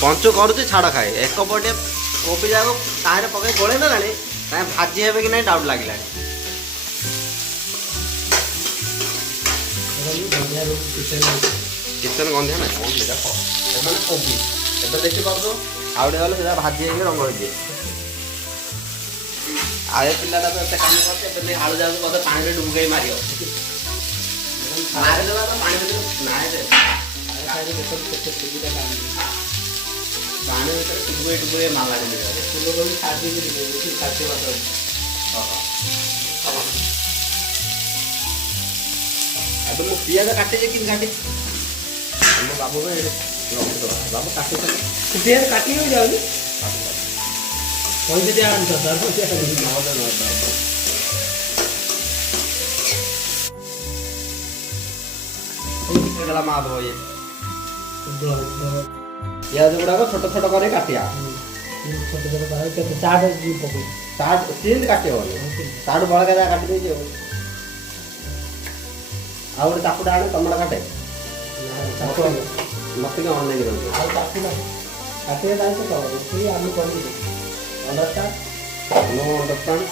पंचु करुच्ची छाड़ खाए एक पटे कोबी जाक तार पकड़ गोल देला भाजी हे कि नहीं डाउट लगे किचन गंधिया ना देख कोबी एबे देखी पार आउटे गले सीधा भाजी हो रंग हो आए पिलाटा तो एत काम करते आलू जाक बोधे पानी डुबुक मार मारिदेवा तो पानी ना पानी डुबुक डुबुक माला फूल छाड़ी अब मुझे पियाज काटे कि काटे बाबू बाबू काटे पियाज काटी हो जाओ पैसे दिया माँ दो ये पियाज गुड़ाक छोट छोट कर काटिया चाट सील काटे चाट बड़का जगह काटी दे आ गए चापुटा आने टमाटो काटे मत क्या ऑनलाइन काटे आलू कर अंडरस्टैंड नो अंडरस्टैंड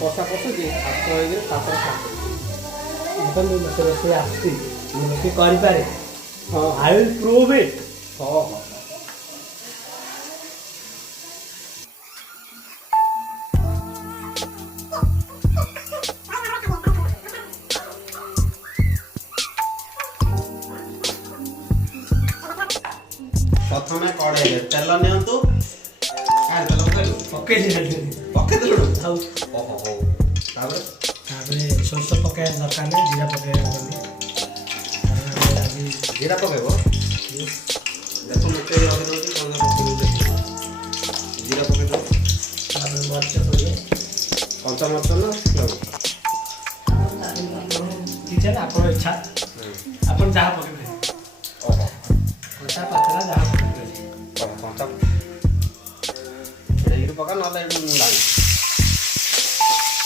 कषा कषुची रोषे आसती रोषे करे आई विल प्रूव इट प्रथम कड़े तेल नियंतु सरस पकाया दरकार नहीं जीरा पकाया जीरा पकेब देख मत जीरा पकेब मरीच पड़े कंचा मरच ना किचन आप इच्छा आप जहाँ पकेबे कंचा पतला जहाँ पकेबे कंचा पका ना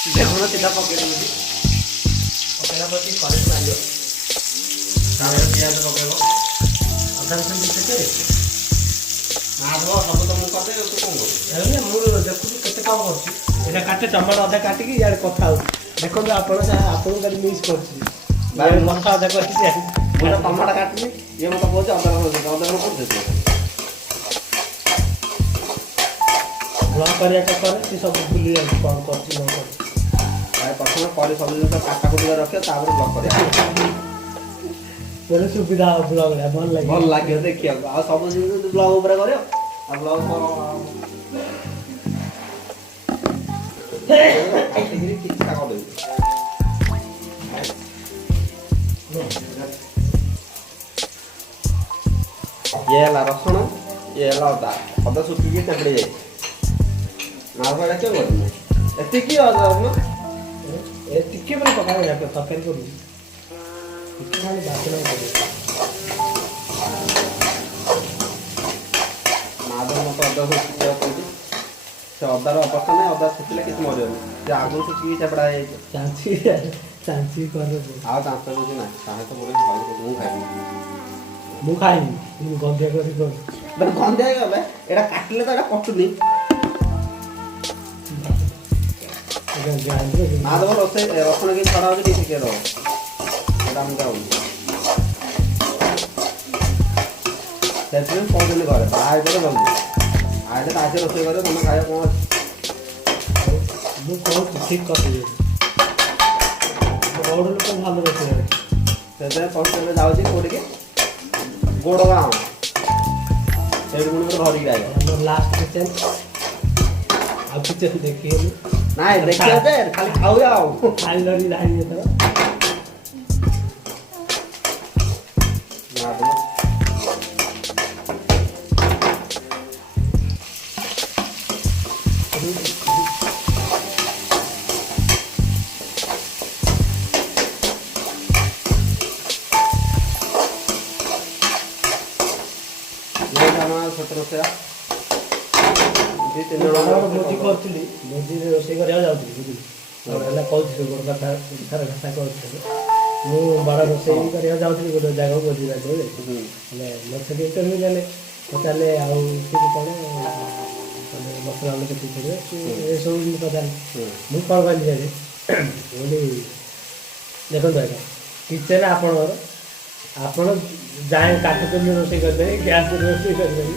देखो सीधा पकड़ पकड़ा पर करेंट मारियो पियाज पकेब अधा रसुण देखे सब तो मुझे करदे तू कौन कर मुझे देखु केते काम कर काटे टमाटो अधा काटिकी इे कथा हो देखो आपको मिस कर मसा अधा कर टमाटो काटनी ये मतलब बहुत अदा अदा कर ब्लॉग कर चक्कर सब भूली जाए कौन कर प्रथम कर सब जिन काटाकुटी रखे ब्लॉग कर सुविधा ब्लॉग भल लगे देखिए सब जिन ब्लॉग उपर कर ब्लॉग ये है रसुण ये है अदा अदा सुखी चपड़ी जाए नाड़ा क्यों कर एतिकी टिके मैंने पका तरकारी कर नादर मत अदा सुखी से अदार अवस्था नहीं अदा सुखिले किसी मर आगुरी सुखी चपड़ा चांची कर आ दांत बुझी ना चाहे तो बोले मुझे खाइनी गंधिया कर गंधिया गला एटा काटिले तो एटा कटुनी नादर रोसे रसुण के छड़ा होगी ठीक है ସେଥିପାଇଁ କହୁଥିଲି ଘରେ ବାହା ହେଇଗଲେ ଜଲ୍ଦି ଆଇଲେ ଆଜି ରୋଷେଇ କରିବ ତମେ ଖାଇବା କ'ଣ ଅଛି ମୁଁ କହୁଛି ଠିକ୍ କରିଦେବି ବଡ଼ ଲୋକ ଭଲ ରୋଷେଇ ଅଛି ସେଥିପାଇଁ କଷ୍ଟରେ ଯାଉଛି କୋଉଠିକି ଗୋଡ଼ ଗାଁ ସେଇଠି ପୁଣି ଗୋଟେ ଧରିକି ଆଇବ ଆମର ଲାଷ୍ଟ କିଚେନ୍ ଆଉ କିଚେନ୍ ଦେଖିବେନି ନାଇଁ ଦେଖିବା ଯେ ଖାଲି ଖାଉ ଆଉ ଖାଲି ଧରିକି ଧାଇନି ଏଥର ଛୋଟ ରୋଷେଇଆ ଦୁଇ ତିନି ମୁଁ ଜଣ ଗୋଟେ ଭୋଜି କରୁଥିଲି ଭୋଜିରେ ରୋଷେଇ କରିବାକୁ ଯାଉଥିଲି ବୁଝିଲି ହେଲା କହୁଥିଲି ଗୋଟେ କଥା ଥରେ କଥା କହୁଥିଲି ମୁଁ ବଡ଼ ରୋଷେଇ କରିବାକୁ ଯାଉଥିଲି ଗୋଟେ ଜାଗାକୁ ଭୋଜି ରାଜ୍ୟରେ ହେଲେ ମୋର ସେଠି ଇଣ୍ଟରଭ୍ୟୁ ନେଲେ ପଚାରିଲେ ଆଉ ସେଠି କ'ଣ ମାନେ ମସଲା ଆମେ କେତେ କରିବେ ଏସବୁ ମୁଁ ପଚାରିଲି ମୁଁ କ'ଣ କହିଲି ଯେ ବୋଲି ଦେଖନ୍ତୁ ଆଜ୍ଞା କିଚେନ୍ ଆପଣଙ୍କର ଆପଣ ଯାଏ କାଠ ଚୁଲି ରୋଷେଇ କରିଦେବେ ଗ୍ୟାସ୍ରେ ରୋଷେଇ କରିଦେବେ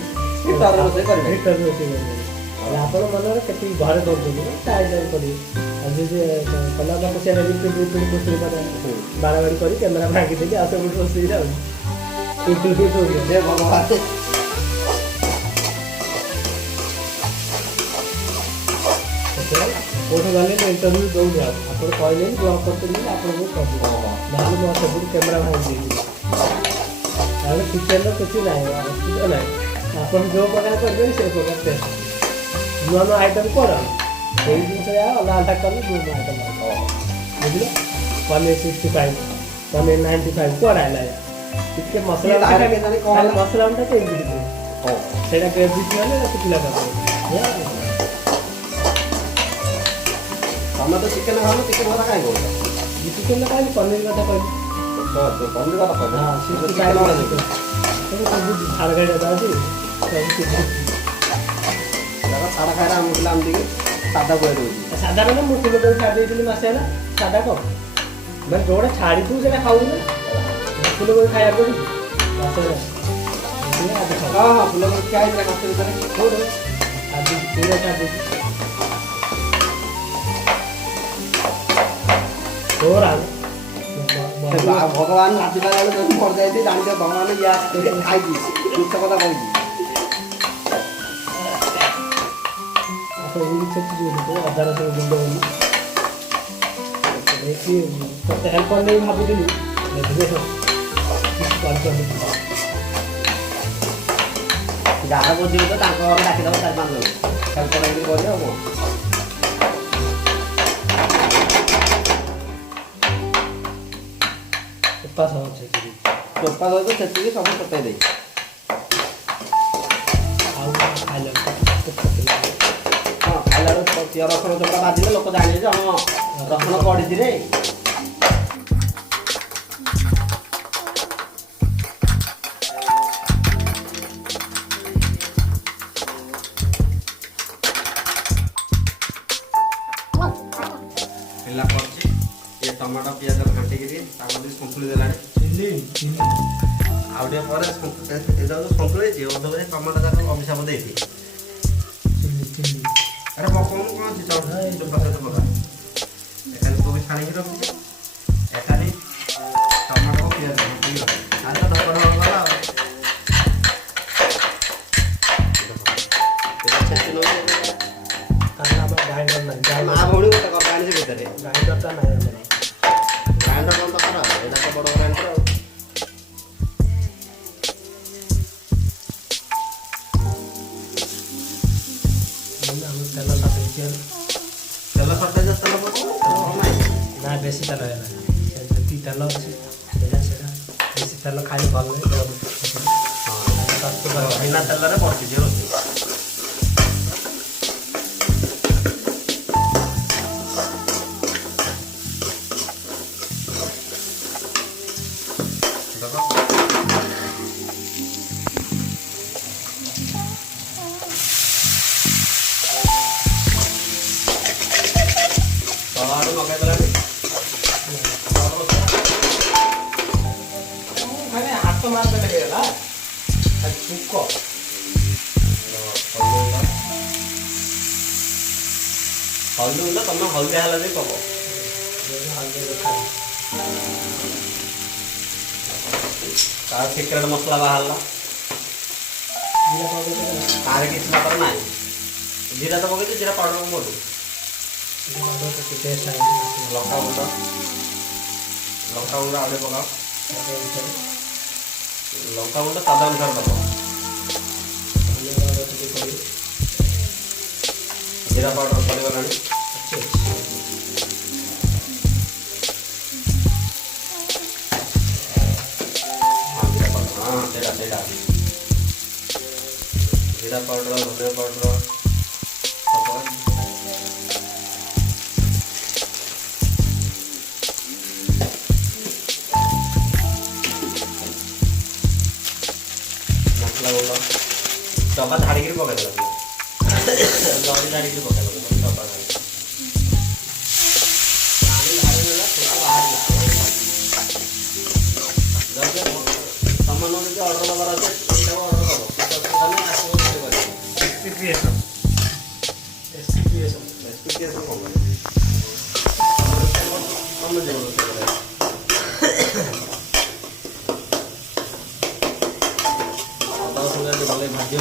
ହିଟରରେ ରୋଷେଇ କରିବେ ହିଟରରେ ରୋଷେଇ କରିଦେବେ ହେଲେ ଆପଣ ମନରେ କେତିକି ଘରେ କରୁଛନ୍ତି ତା ହିସାବରେ କରିବେ ଆଉ ଯଦି କଲା ପାଖ ସେ ରୋଷେଇ ବାଡ଼ାବାଡ଼ି କରି କ୍ୟାମେରା ଭାଙ୍ଗିଦେଲି ଆଉ ସବୁ ରୋଷେଇ ଯାଉଛି ଯେ ଭଗବାନ କୋଉଠି ଗଲେ ଇଣ୍ଟରଭ୍ୟୁ ଦେଉନି ଆଉ ଆପଣ କହିଲେନି ବ୍ଲକ୍ କରୁଛନ୍ତି ଆପଣଙ୍କୁ କରିଦେବ ନହେଲେ ମୁଁ ସେପଟୁ କ୍ୟାମେରା ଭାଙ୍ଗି ଦେଇଥିଲି ତାହେଲେ କିଚେନ୍ର କିଛି ନାହିଁ ଅସୁବିଧା ନାହିଁ ଆପଣ ଯେଉଁ ପ୍ରକାର କରିବେ ସେଇ ପ୍ରକାର ଟେଷ୍ଟ ନୂଆ ନୂଆ ଆଇଟମ୍ କ'ଣ ସେଇ ଜିନିଷରେ ଅଲଗା ଅଲଗା କଲେ ନୂଆ ନୂଆ ଆଇଟମ୍ ବୁଝିଲେ ପନିର 65 ପନିର 95 କ'ଣ ହେଲା ଟିକେ ମସଲା ମସଲା ଅଣ୍ଡା କେମିତି ସେଇଟା ଗ୍ରେଭି ହେଲେ ଶୁଖିଲା କରିଦେବେ ତମେ ତ ଚିକେନ ଖାଉନ ଚିକେନ କଥା କାହିଁ କହୁଛ ଚିକେନ ଖାଇଲି ପନିର କଥା କହିଲି ପନିର କଥା କହିଲ ହଁ ଚିକେନ ଛାଡ଼ ଗାଡ଼ି ଅଛି ସାଧା ଖାଇଲେ ଆମ ପିଲା ଏମିତିକି ସାଧା ଖୁଆଇ ଦେଉଛି ସାଧା ମାନେ ମୁଁ ଫୁଲ କୋବି ଛାଡ଼ି ଦେଇଥିଲି ମାସେ ହେଲା ସାଧା କ'ଣ ମାନେ ଯେଉଁଟା ଛାଡ଼ିଥିବୁ ସେଇଟା ଖାଉନି ନା ଫୁଲ କୋବି ଖାଇବାକୁ ପଡ଼ିଛି ମାସେ ହେଲା ହଁ ହଁ ଫୁଲ କୋବି ଖିଆ ହେଇଥିଲା ମାସ ଭିତରେ କୋଉଠି ଆଜି ପୁରା ଛାଡ଼ି ଦେଇଛି ଭଗବାନ ଆସିଲା ବେଳକୁ ଯଦି ମରିଯାଇଛି ଜାଣିଛ ଭଗବାନ ଇଏ ଖାଇଛି ଦୁଃଖ କଥା କହିଛି ଅଦା ରସୁଣ ଗୁଣ୍ଡ ଦେଇକି ତତେ ହେଲ୍ପ କରିଦେବି ଭାବୁଥିଲି ଯାହା ବୁଝିବ ତ ତାଙ୍କ ଘରେ ଡାକିଦେବ 4-5 ଜଣ ହେଲ୍ପ କରିକି କରିବ ଆଉ କ'ଣ ଚୋପା ଦଉଛି ସେତିକି ସବୁ ଚୋପେଇ ଦେଇ ଆଉ ଖାଇଲା ହଁ ଖାଇଲା ବେଳକୁ ରସୁଣ ଚୋପା ବାଜିଲେ ଲୋକ ଜାଣିବେ ଯେ ହଁ ରସୁଣ ପଡ଼ିଛି ରେ ପିଲା ପଡ଼ିଛି ଇଏ ଟମାଟୋ ପିଆଜ ଘାଣ୍ଟିକିରି ତାକୁ ଟିକେ ସନ୍ତୁଳି ଦେଲାଣି ଆଉ ଟିକେ ପରେ ସନ୍ତୁଳି ହେଇଛି ଅଧରେ ଟମାଟୋ ଯାକ ଅଭିଶାପ ଦେଇଛି ଆରେ ପକଉନୁ କ'ଣ ଅଛି ଚୋପା ସହିତ ପକା ଏକାନି କୋବି ଛାଣିକି ରଖିଛି ଏକାନି ଟମାଟୋ ପିଆଜ ଘାଣ୍ଟିକି ରଖିଛି ଆରେ ତ ଢକ ଢକ କଲା ଆଉ ମା ଭଉଣୀ ଗୋଟେ କଥା ଆଣିଛି ଭିତରେ ଗ୍ରାଇଣ୍ଡରଟା ନାହିଁ ଆମର ଗ୍ରାଇଣ୍ଡର କ'ଣ ଦରକାର ଏଇଟା ତ ବଡ଼ ଗ୍ରାଇଣ୍ଡର ଆଉ ତେଲ ସର୍ଟେଜ ତେଲ ପକଉ ନା ବେଶୀ ତେଲ ହେଲା ଯେତିକି ତେଲ ଅଛି ସେଇଟା ବେଶୀ ତେଲ ଖାଇ ଭଲ ବିନା ତେଲରେ ପଡ଼ିଛି ରୋଷେଇ ହାତ ମାରିଦେଲେ ହେଇଗଲା ଚୁକ ହଳଦୀ ଗୁଣ୍ଡ ତମେ ହଳଦିଆ ହେଲା ଦେଇ ପକ ତାର ସିକ୍ରେଟ ମସଲା ବାହାରିଲା ତାର କିଛି ମାତ୍ର ନାହିଁ ଜିରା ତ ପକେଇଛୁ ଜିରା ପାଉଡର ପକଉଛୁ ଲଙ୍କାଗୁଣ୍ଡ ଲଙ୍କାଗୁଣ୍ଡ ଆଉ ପକାଅ ଲଙ୍କାଗୁଣ୍ଡ ସ୍ୱାଦ ଅନୁସାରେ ଦେବ जीरा पाउडर पड़गलानी हाँ सेटा जीरा पाउडर धनिया पाउडर मसला गुंड डब्बा झाड़िकी पकड़ जड़ी झाड़िकी पकड़ डब्बा सामान ऑर्डर दबार अच्छे ऑर्डर भले भाज्य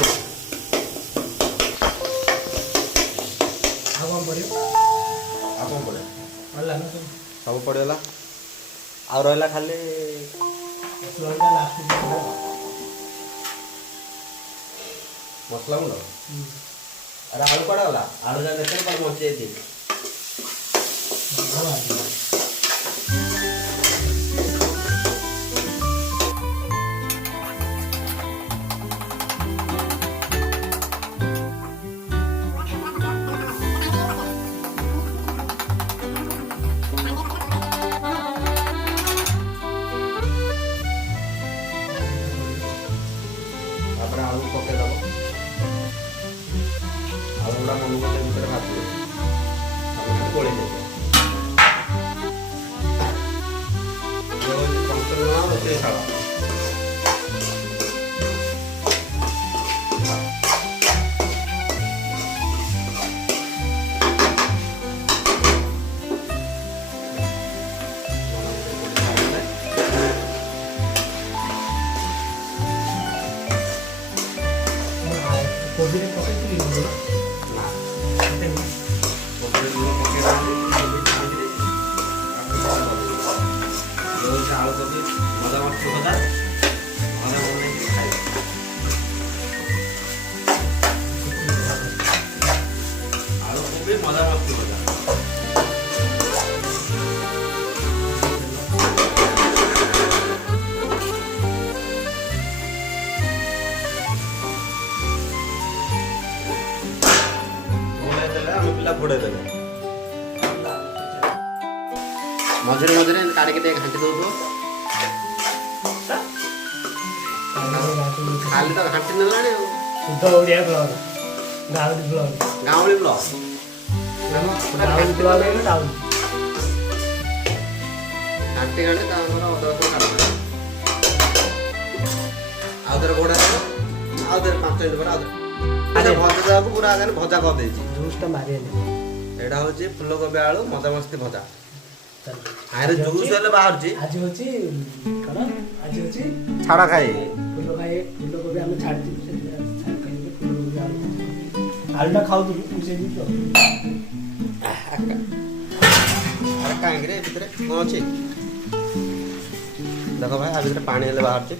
सब पड़ेगा आ रहा खाली मसला गुंड अरे आलू कड़ा गला आलू जा देखते पर मचे थी आलू पकड़ दब आलू गुड़ा मन को भीतर भाजी कोड़े रोसे शाला कोबी पकड़ आलू कोबी मजा मस्त भजा मजा बन खाए आलू कोबी मजा मस्त भजा घोड़े देवे मझे मझे काटिक घाटी दौ खाली तो घाटी ना गाँवली ब्लॉक घाटी गले अदा आउे घोड़ा आउे 5 मिनट पर भजा पूरा भजा कर जूसटा मारे एटा होची फूलकोबी आलू मजा मस्ती भजा आरे जूस हेले बाहर जी आज होची कोन आज होची छाड़ा खाई फूलकोबी हम छाड़ दी फूलकोबी आलूटा खाऊ तू पूछे दी तो अरे काहे रे भीतर कोन अछि देखो भाई आ भीतर पानी हेले बाहर छी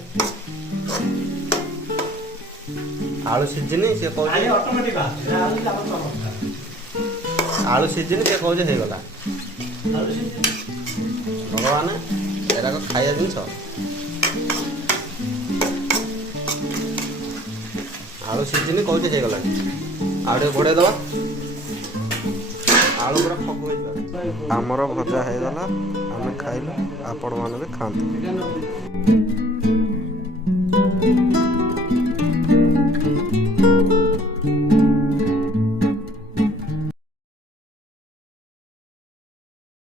आलू सीजनी से कहू आले ऑटोमेटिक आलू का आलू सीजनी से कहू हे गला आलू सीजनी भगवान एरा को खाया जिनस आलू सीजनी कहू हे गला आडे घोड़े दवा आलू पूरा फक होई हमर भजा हे गला हमें खाइलो आपण माने खांत